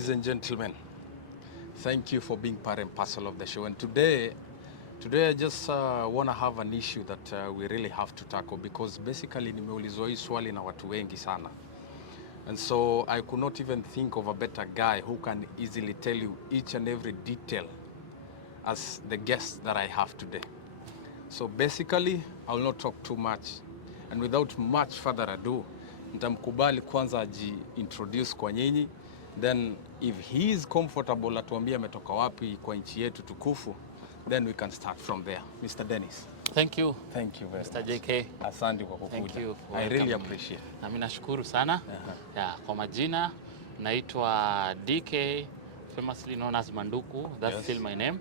Ladies and gentlemen, thank you for being part and parcel of the show. And today I just want to have an issue that we really have to tackle because basically nimeulizwa hii swali na watu wengi sana. And so I could not even think of a better guy who can easily tell you each and every detail as the guest that I have today. So basically, I will not talk too much. And without much further ado, nitamkubali kwanza introduce kwa nyinyi. Then if he is comfortable atuambie ametoka wapi kwa nchi yetu tukufu, then we can start from there. Mr. Dennis. Thank you. Thank you very Mr. much. JK. Asante kwa kukuja. Thank you. I really appreciate. Na mimi nashukuru sana. Kwa majina naitwa DK, famously known as Manduku. That's still my name.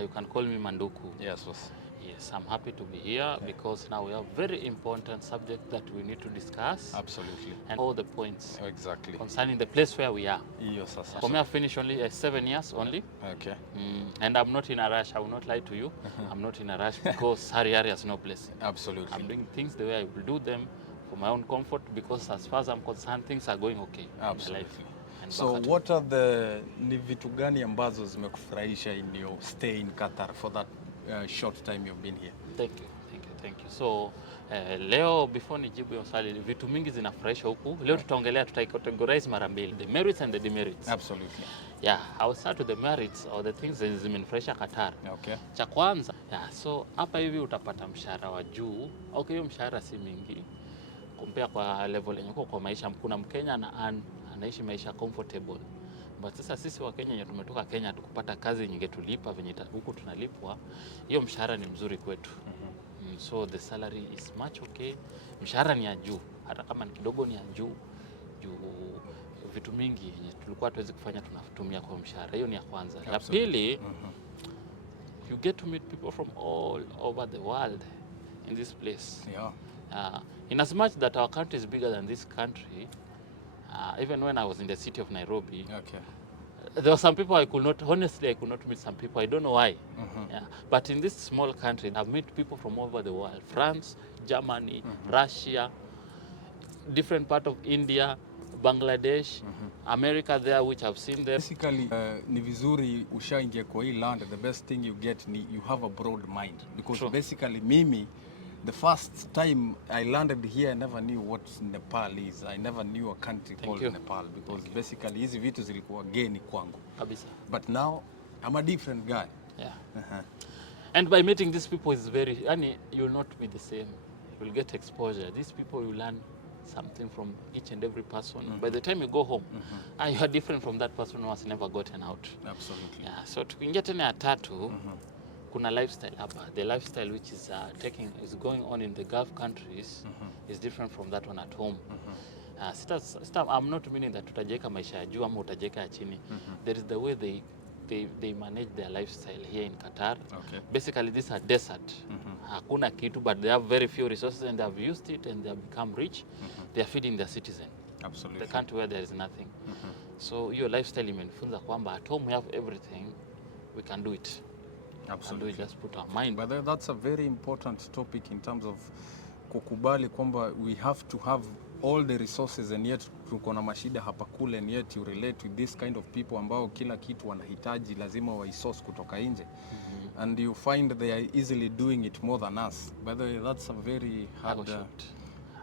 You can call me Manduku. Yes. Yes, I'm happy to be here because now we have very important subject that we need to discuss. Absolutely. And all the points concerning the place where we are. Yes, For me, I finished only 7 years only. Okay. And I'm not in a rush. I will not lie to you. I'm not in a rush because Hari has no place. Absolutely. I'm doing things the way I will do them for my own comfort because as far as I'm concerned, things are going okay. Absolutely. So what are ni vitu gani ambazo zimekufurahisha in your stay in Qatar for that short time you've been here? Thank you. So leo before nijibu hiyo swali, vitu mingi zinafurahisha huku. Leo tutaongelea, tutaicategorize mara mbili, the merits and the demerits. Absolutely. I will start with the merits or the things that zimenifurahisha Qatar. Okay. Cha kwanza, so hapa hivi utapata mshahara wa juu. Okay, hiyo mshahara si mingi compare kwa level yenye kwa maisha. Kuna Mkenya anaishi maisha comfortable. But sasa sisi wa Kenya wenye tumetoka Kenya tukupata kazi nyingi tulipa venye huku tunalipwa, hiyo mshahara ni mzuri kwetu. So the salary is much okay. Mshahara ni ya juu, hata kama ni kidogo ni ya juu. Vitu mingi yenye tulikuwa tuwezi kufanya tunatumia kwa mshahara. Hiyo ni ya kwanza. Ya pili, you get to meet people from all over the world in this place. In as much that our country is bigger than this country, even when I was in the city of Nairobi, there were some people I could not meet some people. I don't know why. But in this small country, I've met people from all over the world. France, Germany, Russia, different part of India, Bangladesh, America there, which I've seen there. Basically, ni vizuri ushaingia kwa hii land, the best thing you get ni you have a broad mind. Because basically mimi, the first time I landed here, I never knew what Nepal is. I never knew a country called Nepal because basically hizi vitu zilikuwa geni kwangu. But now I'm a different guy. And by meeting these people is you'll not be the same. You'll get exposure. These people, you learn something from each and every person. By the time you go home, you are different from that person who has never gotten out. Absolutely. So tukiingia tena ya tatu, kuna lifestyle hapa. The lifestyle which is going on in the Gulf countries is different from that one at home. I'm not meaning that tutajeka maisha ya juu ama utajeka ya chini. There is the way they manage their lifestyle here in Qatar. Basically, these are desert. Hakuna kitu, but they have very few resources and they have used it and they have become rich. They are feeding their citizen. Absolutely. The country where there is nothing. So your lifestyle imenifunza kwamba at home we have everything, we can do it. Absolutely. And we just put our mind. But that's a very important topic in terms of kukubali kwamba we have to have all the resources and yet tuko na mashida hapa kule and yet you relate with this kind of people ambao kila kitu wanahitaji lazima waisource kutoka nje. And you find they are easily doing it more than us. By the way, that's a very hard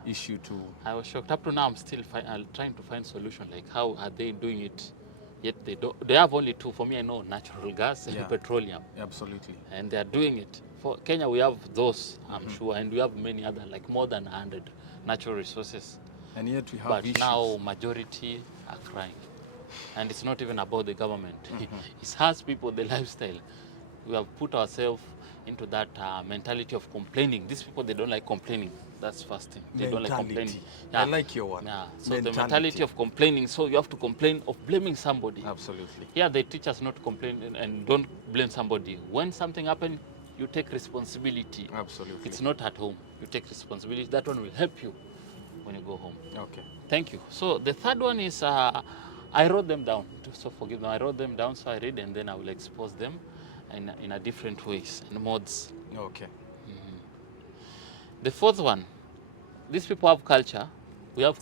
issue to... I was shocked. Up to now, I'm still trying to find solution. Like, how are they doing it? Yet they have only two. For me, I know natural gas and petroleum. Absolutely. And they are doing it. For Kenya, we have those, I'm sure, and we have many other, like more than 100 natural resources. And yet we have issues. But now, majority are crying. And it's not even about the government. It's us people, the lifestyle. We have put ourselves into that mentality of complaining. These people, they don't like complaining. That's first thing. They don't like complaining. I like your one. So the mentality of complaining, so you have to complain of blaming somebody. Absolutely. Here they teach us not to complain and don't blame somebody. When something happens, you take responsibility. Absolutely. It's not at home. You take responsibility. That one will help you when you go home. Okay. Thank you. So the third one is, I wrote them down. So forgive me. I wrote them down, so I read and then I will expose them in a different ways and modes. Okay. The fourth one, these people have culture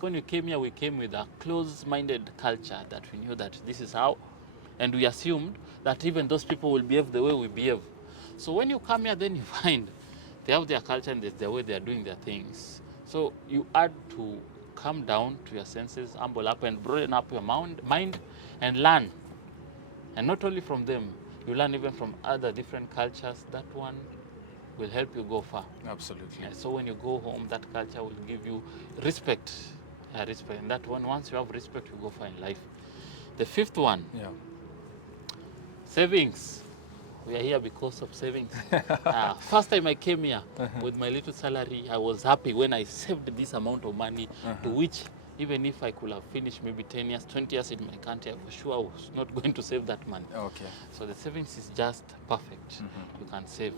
when we came here, we came with a close-minded culture that we knew that this is how, and we assumed that even those people will behave the way we behave. So when you come here, then you find they have their culture and their way they are doing their things. So you had to come down to your senses, humble up and broaden up your mind and learn. And not only from them, you learn even from other different cultures. That one will help you go far. Absolutely. And so when you go home, that culture will give you respect. Respect. And that one, once you have respect, you go far in life. The fifth one, savings. We are here because of savings. First time I came here with my little salary, I was happy when I saved this amount of money, to which even if I could have finished maybe 10 years, 20 years in my country, I was sure I was not going to save that money. Okay. So the savings is just perfect. You can save.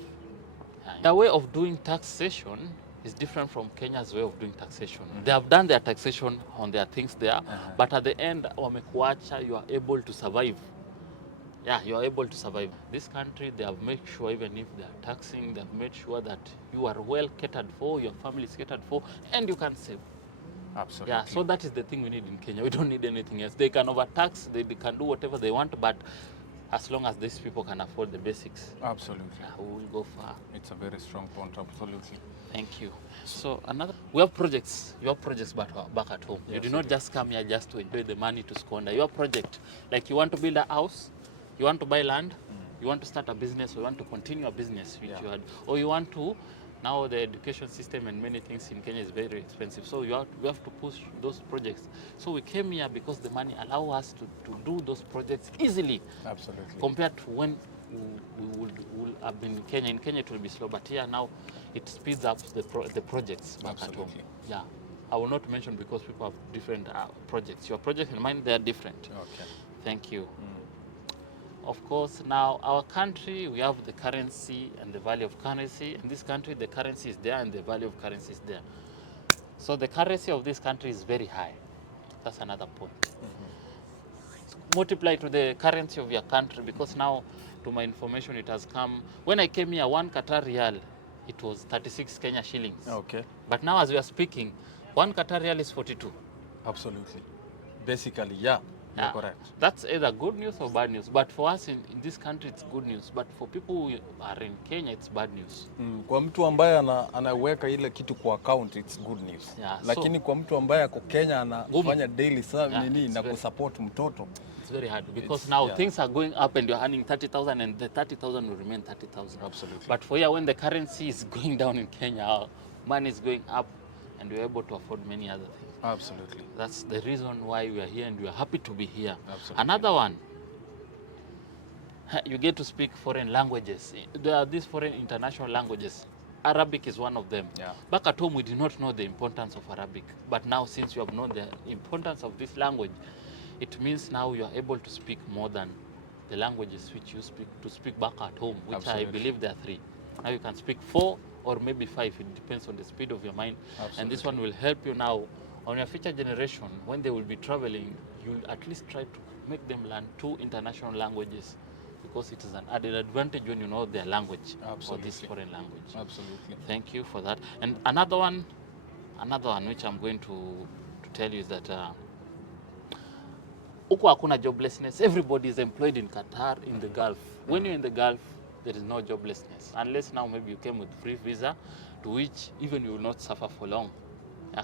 The way of doing taxation is different from Kenya's way of doing taxation. They have done their taxation on their things there, but at the end, wamekuacha, you are able to survive. Yeah, you are able to survive. This country, they have made sure, even if they are taxing, they have made sure that you are well catered for, your family is catered for, and you can save. Absolutely. Yeah, so that is the thing we need in Kenya. We don't need anything else. They can overtax, they can do whatever they want, but as long as these people can afford the basics, absolutely, we will go far. It's a very strong point, absolutely. Thank you. So we have projects. You have projects back at home. Yes, you do not just come here just to enjoy the money to squander. Your project, like you want to build a house, you want to buy land, you want to start a business, or you want to continue a business which you had, or you want to, now the education system and many things in Kenya is very expensive, so we have to push those projects. So we came here because the money allow us to do those projects easily. Absolutely. Compared to when we would have been in Kenya. In Kenya it will be slow, but here now it speeds up the projects back absolutely. At home. Yeah. I will not mention because people have different projects. Your project and mine, they are different. Okay. Thank you. Of course, now our country, we have the currency and the value of currency. In this country, the currency is there and the value of currency is there. So the currency of this country is very high. That's another point. Multiply to the currency of your country, because now, to my information, it has come. When I came here, 1 Qatar Rial, it was 36 Kenya shillings. Okay. But now, as we are speaking, 1 Qatar Rial is 42. Absolutely. Basically, yeah. You're correct. That's either good news or bad news. But for us in this country, it's good news. But for people who are in Kenya, it's bad news. Kwa mtu ambaye anaweka ile kitu kwa account, it's good news. Yeah, lakini so, kwa mtu ambaye ako Kenya anafanya daily service na kusupport mtoto, it's very hard because now things are going up and you're earning 30,000 and the 30,000 will remain 30,000. Absolutely. But for here, when the currency is going down in Kenya, our money is going up and we're able to afford many other things. Absolutely. That's the reason why we are here and we are happy to be here. Absolutely. Another one, you get to speak foreign languages. There are these foreign international languages. Arabic is one of them. Yeah. Back at home, we did not know the importance of Arabic. But now, since you have known the importance of this language, it means now you are able to speak more than the languages which you speak back at home, which absolutely. I believe there are 3. Now you can speak 4 or maybe 5. It depends on the speed of your mind. Absolutely. And this one will help you now. On your future generation, when they will be traveling, you'll at least try to make them learn 2 international languages, because it is an added advantage when you know their language. Absolutely. Or this foreign language. Absolutely. Thank you for that. And another one which I'm going to tell you is that huko hakuna joblessness. Everybody is employed in Qatar, in the Gulf. When you're in the Gulf, there is no joblessness, unless now maybe you came with free visa, to which even you will not suffer for long.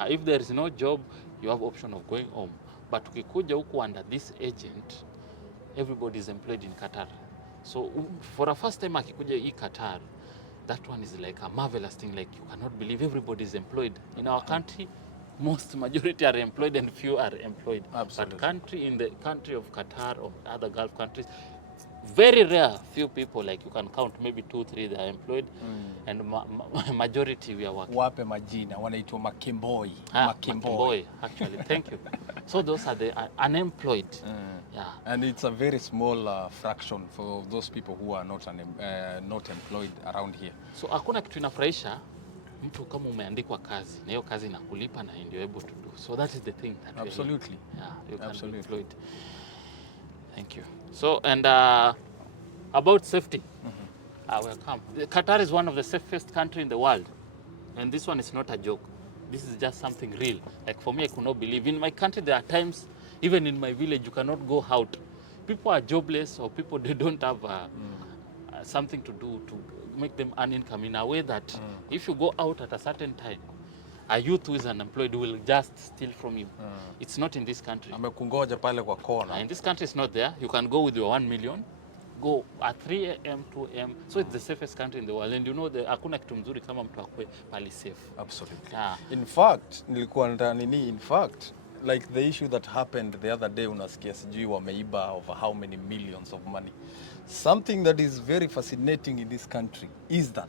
If there is no job, you have option of going home. But ukikuja huku under this agent, everybody is employed in Qatar. So for a first time akikuja hii Qatar, that one is like a marvelous thing. Like you cannot believe everybody is employed. In our country, majority are employed and few are employed. Absolutely. But in the country of Qatar or other Gulf countries, very rare, few people, like you can count maybe 2, 3 they are employed, and majority we are working. Wape majina, wanaitwa makimboi. Makimboi, actually, thank you. So those are the unemployed. Yeah. And it's a very small fraction for those people who are not employed around here. So hakuna kitu inafurahisha mtu kama umeandikwa kazi na hiyo kazi inakulipa na ndio able to do. So that is the thing that absolutely. You can be employed. Thank you. So, and about safety, welcome. Qatar is one of the safest country in the world, and this one is not a joke. this is just something real. Like for me, I could not believe. In my country, there are times, even in my village, you cannot go out. People are jobless, or people, they don't have something to do to make them earn income in a way that if you go out at a certain time, a youth who is unemployed will just steal from you. It's not in this country. Amekungoja pale kwa kona. In this country, it's not there. You can go with your 1 million, go at 3 a.m., 2 a.m. So it's the safest country in the world. And you know, hakuna kitu mzuri kama mtu akwe pali safe. Absolutely. Yeah. In fact, like the issue that happened the other day, unasikia sijui wameiba over how many millions of money. Something that is very fascinating in this country is that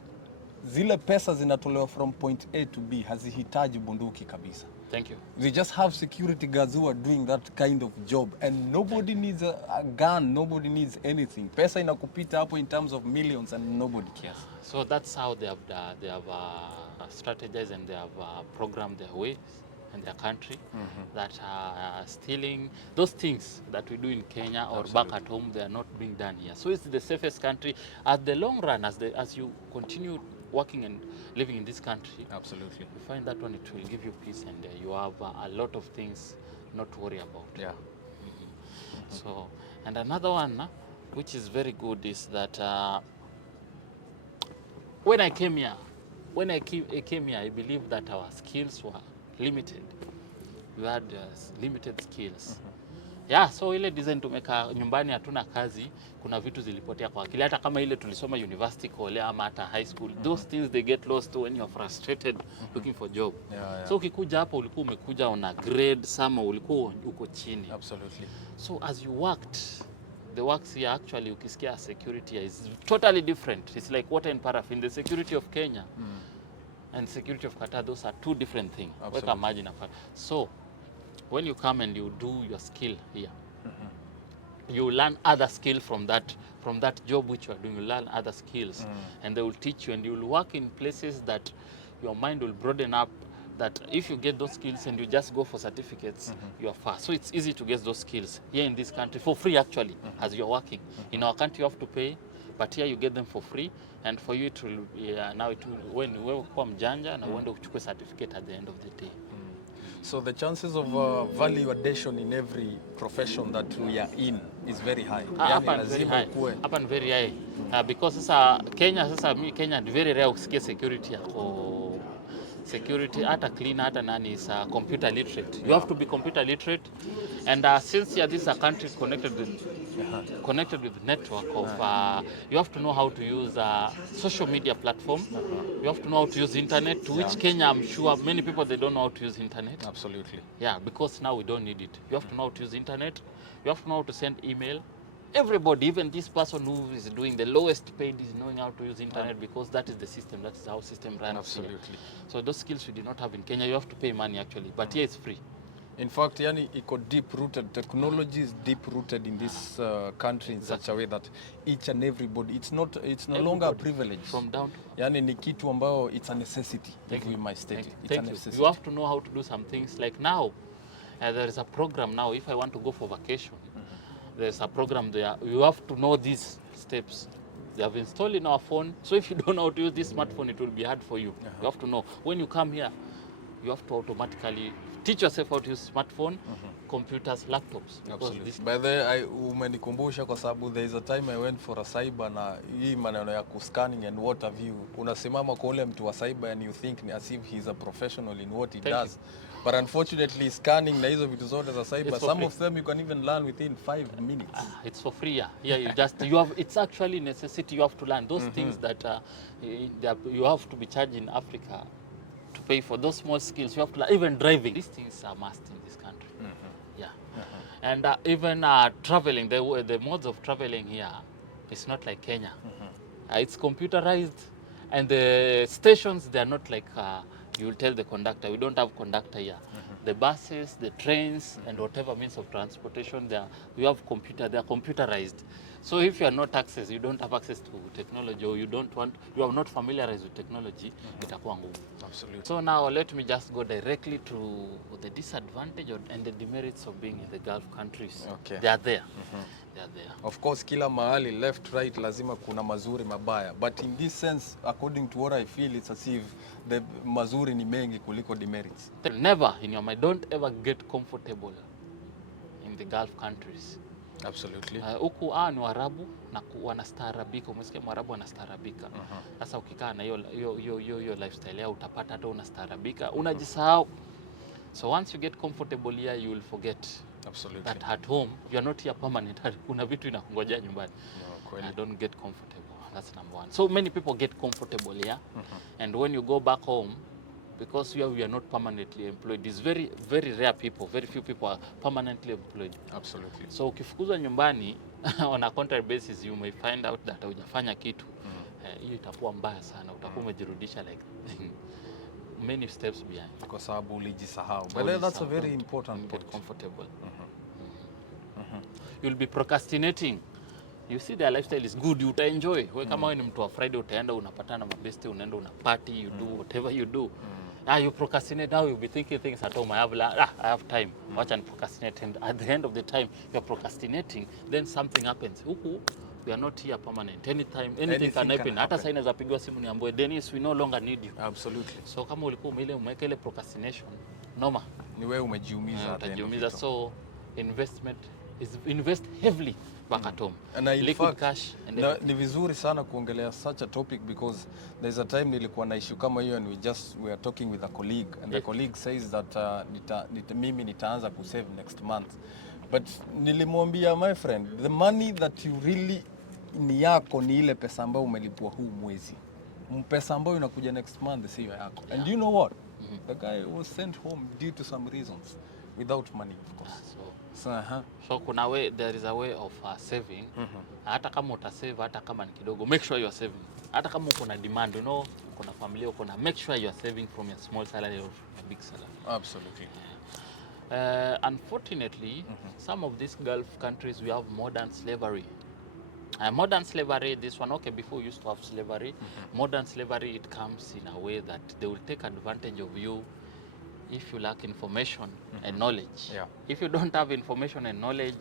zile pesa zinatolewa from point A to B hazihitaji bunduki kabisa. Thank you. They just have security guards who are doing that kind of job, and nobody needs a gun, nobody needs anything. Pesa inakupita hapo in terms of millions and nobody cares. So that's how they have strategized, and they have programmed their ways in their country that stealing, those things that we do in Kenya or back at home, they are not being done here. So it's the safest country. At the long run, as you continue working and living in this country, absolutely, you find that one, it will give you peace, and you have a lot of things not to worry about. Yeah. So, and another one which is very good is that when I came here, I believe that our skills were limited. We had limited skills. Yeah, so ile design tumeka nyumbani hatuna kazi, kuna vitu zilipotea kwa akili. Hata kama ile tulisoma university kole ama hata high school, those things they get lost when you're frustrated looking for job. Yeah. So ukikuja hapo ulikuwa umekuja on a grade, sama ulikuwa uko chini. Absolutely. So as you worked, the works here actually, ukisikia security is totally different. It's like water and paraffin. The security of Kenya and security of Qatar, those are two different things. Imagine. So when you come and you do your skill here, you learn other skill from that job which you are doing. You learn other skills, and they will teach you, and you will work in places that your mind will broaden up, that if you get those skills and you just go for certificates, you are far. So it's easy to get those skills here in this country for free actually, as you're working. In our country you have to pay, but here you get them for free, and for you it will now it will, when you kwa mjanja na uende uchukue certificate at the end of the day. So the chances of value addition in every profession that we are in is very high. Hapa ni very high. Because sasa Kenya ni very rare usikie security yako. Security, hata cleaner, hata nani is computer literate. You have to be computer literate, and since this is a country connected with network of, you have to know how to use social media platform. You have to know how to use internet, to which Kenya, I'm sure many people, they don't know how to use internet. Absolutely. Yeah, because now we don't need it. You have to know how to use internet. You have to know how to send email. Everybody, even this person who is doing the lowest paid, is knowing how to use internet, because that is the system, that is how system runs. Absolutely. Here. So those skills we do not have in Kenya. You have to pay money actually, but here it's free. In fact, yani iko deep rooted. Technology is deep rooted in this country in such a way that each and everybody, it's no longer a privilege. From down to yani ni kitu ambayo it's a necessity. If we might state it. It's a necessity. You have to know how to do some things. Like now, there is a program now. If I want to go for vacation, there's a program there. You have to know these steps. They have installed in our phone. So if you don't know how to use this smartphone, it will be hard for you. You have to know. When you come here, you have to automatically teach yourself how to use smartphone, computers, laptops. Absolutely. By the way, umenikumbusha kwa sababu there is a time I went for a cyber, na hii maneno ya kuscanning and what have you. Unasimama kwa ule mtu wa cyber and you think as if he's a professional in what he does. But unfortunately, scanning na hizo vitu zote za cyber, some of them you can even learn within 5 minutes. It's for free. Yeah, it's actually necessity. You have to learn those things that you have to be charged in Africa to pay for those small skills. You have to learn. Even driving. These things are must in this country. Yeah. And even traveling, the modes of traveling here, it's not like Kenya. It's computerized, and the stations, they are not like you will tell the conductor. We don't have conductor here. The buses, the trains, and whatever means of transportation, they are computerized. So if you are not access, you don't have access to technology, or you are not familiarized with technology, itakuwa ngumu. Absolutely. So now let me just go directly to the disadvantage and the demerits of being in the Gulf countries. Okay. They are there. They are there. Of course kila mahali left right lazima kuna mazuri mabaya, but in this sense according to what I feel it's as if the mazuri ni mengi kuliko demerits. Never in your mind, don't ever get comfortable in the Gulf countries. Absolutely. Huku ni Waarabu na wanastaarabika. Umesikia Mwarabu anastaarabika. Sasa ukikaa na hiyo lifestyle yao utapata hata unastaarabika, unajisahau. So once you get comfortable here, you will forget. Absolutely. That at home you are not here permanent. Kuna vitu inakungojea nyumbani. Don't get comfortable. That's number one. So many people get comfortable here, and when you go back home, because we are not permanently employed, it's very rare people, very few people are permanently employed. Absolutely. So ukifukuzwa nyumbani on a contract basis, you may find out that hujafanya kitu. Hiyo itakuwa mbaya sana, utakuwa umejirudisha like many steps behind. Kwa sababu ulijisahau. But that's a very important point. Get comfortable. You'll be procrastinating. You see their lifestyle is good, you enjoy. Wewe kama wewe ni mtu wa Friday utaenda unapatana na mabesti, unaenda una party, you do whatever you do. You procrastinate, now you'll be thinking things at home. I have time. Watch and procrastinate, and at the end of the time you're procrastinating, then something happens. Huku we are not here permanent. Anything can happen. Hata sasa inaweza pigwa simu niambiwe Dennis, we no longer need you. Absolutely. So kama ulikuwa umeweka ile procrastination, noma. Ni wewe umejiumiza. Utajiumiza. So invest heavily back at home. And in liquid fact, cash and ni vizuri sana kuongelea such a topic because there's a time nilikuwa na issue kama hiyo and we are talking with a colleague and the colleague says that mimi nitaanza kusave next month, but nilimwambia my friend, the money that you really ni yako ni ile pesa ambayo umelipwa huu mwezi. Pesa ambayo inakuja next month sio yako. And you know what? The guy was sent home due to some reasons without money, of course. So there is a way of saving. Hata kama utasave, hata kama ni kidogo, make sure you are saving. Hata kama uko na demand, uko na familia, uko na, make sure you are saving from your small salary or a big salary. Absolutely. Unfortunately, some of these Gulf countries, we have modern slavery. Modern slavery, this one, okay, before we used to have slavery. Modern slavery, it comes in a way that they will take advantage of you if you lack information and knowledge. If you don't have information and knowledge,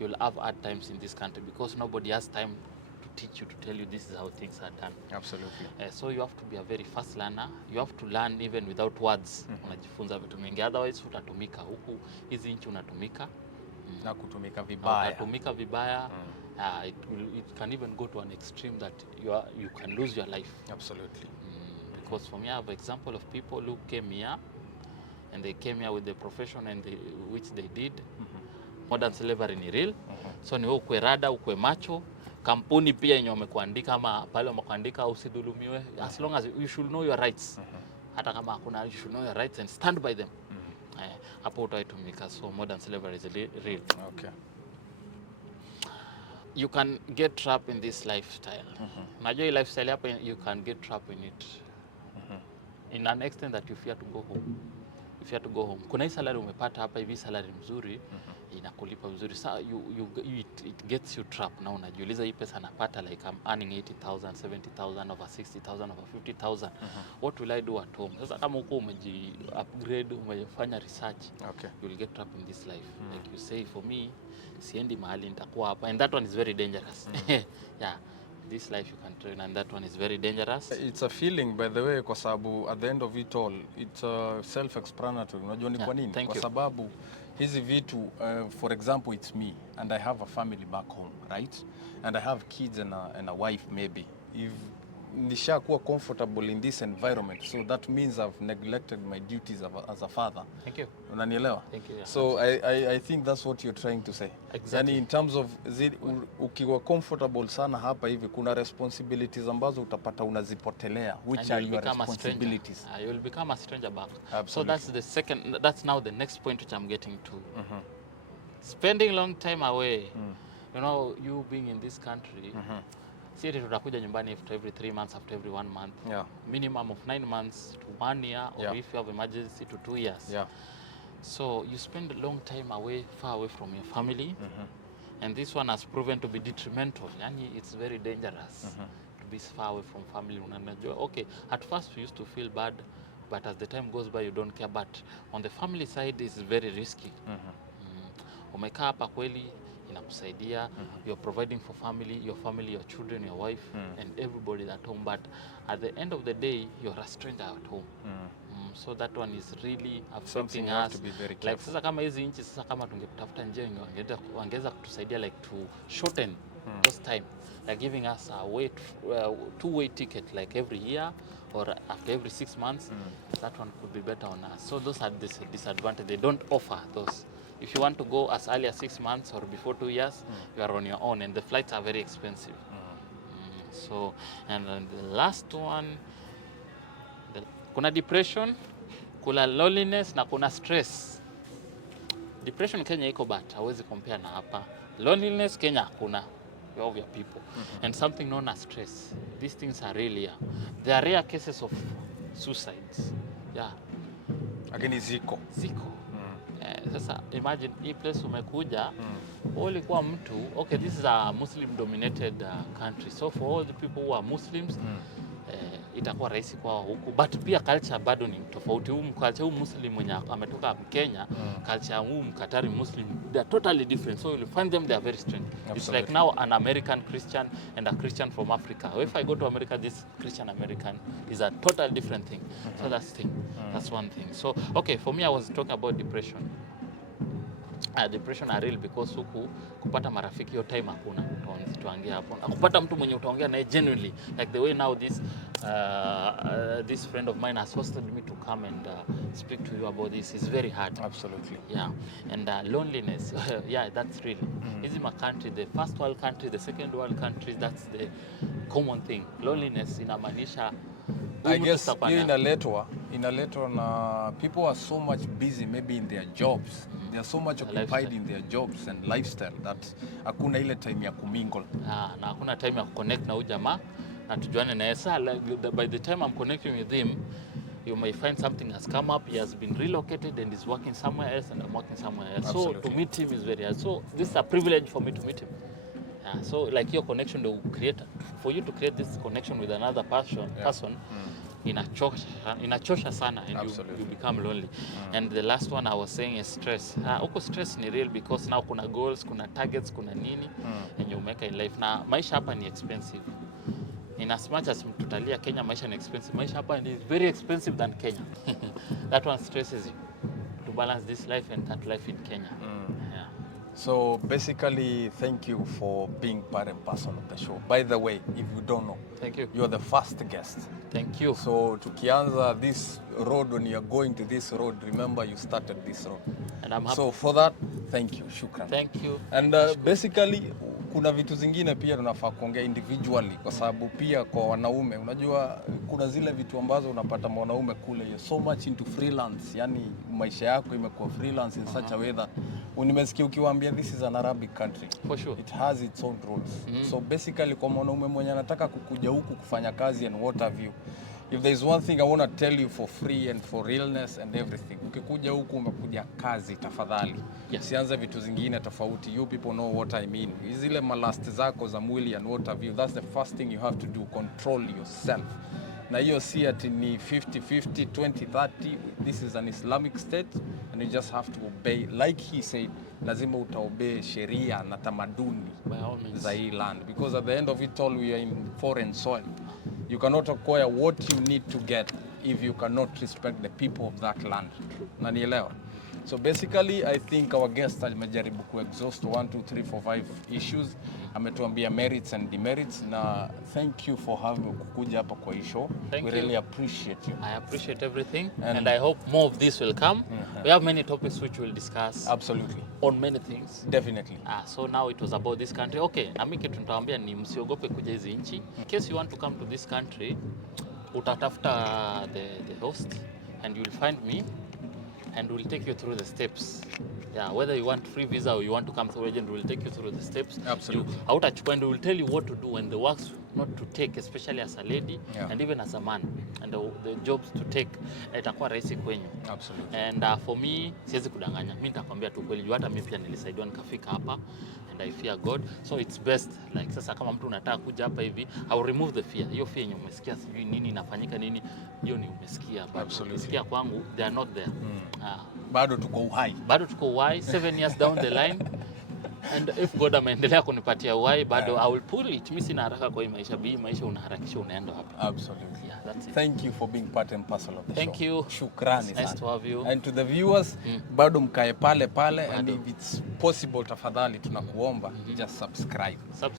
you'll have hard times in this country because nobody has time to teach you, to tell you this is how things are done. Absolutely. So you have to be a very fast learner. You have to learn even without words. Unajifunza vitu mingi, otherwise utatumika. Huku hizi nchi unatumika na kutumika vibaya. Utatumika vibaya. It can even go to an extreme that you can lose your life. Absolutely. Because for me, I have an example of people who came here and they came here with the profession and which they did. Modern slavery ni real. So ni wewe ukwe rada, ukwe macho. Kampuni pia yenye wamekuandika ama pale wamekuandika usidhulumiwe. As long as you should know your rights. Hata kama hakuna, you should know your rights and stand by them. Hapo utaitumika. So modern slavery is real. Okay. You can get trapped in this lifestyle. Najua hii lifestyle hapa, you can get trapped in it. In an extent that you fear to go home. If you have to go home. Kuna hii salary umepata hapa hivi, salary mzuri, inakulipa vizuri. Sa it gets you trapped. Na unajiuliza hii pesa napata, like I'm earning 80,000, 70,000, over 60,000, over 50,000. What will I do at home? Sasa kama huko upgrade, umefanya research, you will get trapped in this life. Like you say, for me, siendi mahali nitakuwa hapa, and that one is very dangerous. This life you can train, and that one is very dangerous. It's a feeling, by the way, kwa sababu at the end of it all, it's self-explanatory. Unajua ni kwa nini? Kwa sababu hizi vitu, for example, it's me, and I have a family back home, right? And I have kids and a wife maybe. If nishakuwa comfortable in this environment, so that means I've neglected my duties as a father. Thank you. Unanielewa? Thank you. Yeah. So I think that's what you're trying to say. Exactly. Yani in terms of ukiwa comfortable sana hapa hivi, kuna responsibilities ambazo utapata unazipotelea, which are your responsibilities. You will become a stranger back. Absolutely. So that's now the next point which I'm getting to. Spending long time away. You being in this country, sisi tutakuja nyumbani after every 3 months, after every 1 month. Minimum of 9 months to 1 year, or if you have emergency to 2 years. So you spend a long time away, far away from your family. And this one has proven to be detrimental. Yani it's very dangerous to be far away from family. Okay, at first we used to feel bad, but as the time goes by you don't care. But on the family side it's very risky. Umekaa hapa kweli, inakusaidia, you're providing for your family, your children, your wife and everybody at home, but at the end of the day you're a stranger at home. So that one is really affecting us. Like sasa kama hizi nchi sasa kama tungetafuta njia wangeweza kutusaidia like to shorten those time, like giving us a two-way ticket like every year or after every 6 months, that one could be better on us. So those are disadvantage. They don't offer those. If you want to go as early as 6 months or before 2 years, you are on your own, and the flights are very expensive. So, and then the last one, kuna depression, kuna loneliness na kuna stress. Depression Kenya iko but hawezi compare na hapa. Loneliness Kenya hakuna. You have your people. And something known as stress. These things are really there are rare cases of suicides. Yeah. Lakini ziko. Sasa imagine hii place umekuja, ulikuwa mtu, okay, this is a Muslim dominated country, so for all the people who are Muslims itakuwa rahisi kwa huku, but pia culture bado ni tofauti. Culture Muslim mwenye ametoka Kenya, culture Mkatari Muslim, they are totally different, so you'll find them, they are very strange. Absolutely. It's like now an American Christian and a Christian from Africa. If I go to America, this Christian American is a total different thing. So that's one thing. So okay, for me I was talking about depression. Depression are real because huku kupata marafiki hiyo time hakuna, tuangia hapo. Kupata mtu mwenye utaongea naye genuinely, like the way now this friend of mine has hosted me to come and speak to you about this is very hard. Absolutely. Yeah. And loneliness, yeah, that's real. Hizi country, the first world country, the second world country, that's the common thing. Loneliness inamaanisha I guess hiyo inaletwa na people are so much busy maybe in their jobs. They are so much occupied in their jobs and lifestyle that hakuna ile time ya kumingle. Na hakuna time ya kuconnect na huyu jamaa na tujuane na yesa. By the time I'm connecting with him, you may find something has come up, he has been relocated and is working somewhere else and I'm working somewhere else. Absolutely. So to meet him is very hard. So this is a privilege for me to meet him. So like your connection to create, for you to create this connection with another person inachosha sana, and you become lonely. And the last one I was saying is stress. Huko stress ni real because now kuna goals, kuna targets, kuna nini and you make in life. Na maisha hapa ni expensive. In as much as tutalia Kenya maisha ni expensive, maisha hapa ni very expensive than Kenya. That one stresses you to balance this life and that life in Kenya. Yeah. So basically, thank you for being part and parcel of the show. By the way, if you don't know, thank you. You're the first guest. Thank you. So tukianza this road, when you're going to this road, remember you started this road. And I'm happy. So for that, thank you. Shukran. Thank you. And basically, kuna vitu zingine pia tunafaa kuongea individually kwa sababu pia kwa wanaume, unajua kuna zile vitu ambazo unapata mwanaume kule, you're so much into freelance, yani maisha yako imekuwa freelance in such a way that unimesikia ukiwaambia this is an Arabic country. For sure. It has its own rules. So basically kwa mwanaume mwenye anataka kukuja huku kufanya kazi and what have you, if there is one thing I want to tell you for free and for realness and everything, ukikuja huku umekuja kazi tafadhali. Sianza vitu zingine tofauti. You people know what I mean. Zile malast zako za mwili and what have you, that's the first thing you have to do, control yourself. Na hiyo si ati ni 50-50, 20-30. This is an Islamic state and you just have to obey. Like he said, lazima utaobey sheria na tamaduni za hii land. Because at the end of it all, we are in foreign soil. You cannot acquire what you need to get if you cannot respect the people of that land. Nanielewa? So basically, I think our guest amejaribu ku-exhaust 1, 2, 3, 4, 5 issues. Ametuambia merits and demerits. Na thank you for having kukuja hapa kwa hii show. Thank you. Really appreciate you. I appreciate everything and I hope more of this will come. We have many topics which we'll discuss. Absolutely. On many things. Definitely. So now it was about this country. Okay, na mimi kitu nitawaambia ni msiogope kuja hizi nchi. In case you want to come to this country, utatafuta the host and you'll find me and we'll take you through the steps. Yeah, whether you want free visa or you want to come through agent, we'll take you through the steps. Absolutely. Hautachukua and we'll tell you what to do and the works not to take, especially as a lady and even as a man, and the jobs to take. Itakuwa rahisi kwenyu. Absolutely. And for me, siwezi kudanganya. Mimi nitakwambia tu kweli, hata mimi pia nilisaidiwa nikafika hapa and I fear God. So it's best, like sasa kama mtu unataka kuja hapa hivi, I'll remove the fear. Hiyo fear yenye umesikia sijui nini inafanyika nini, hiyo ni umesikia. Absolutely. Umesikia kwangu, they are not there. Bado tuko uhai. Bado tuko uhai, 7 years down the line. And if God ameendelea kunipatia uhai bado I will pull it. Mimi sina haraka kwa hii maisha. Maisha unaharakisha unaenda wapi? Absolutely. Yeah, that's it. Thank you for being part and parcel of the show. Thank you. Shukrani It's nice sana. to have you. And to the viewers, bado mkae pale Bado. and if it's possible tafadhali tunakuomba just subscribe.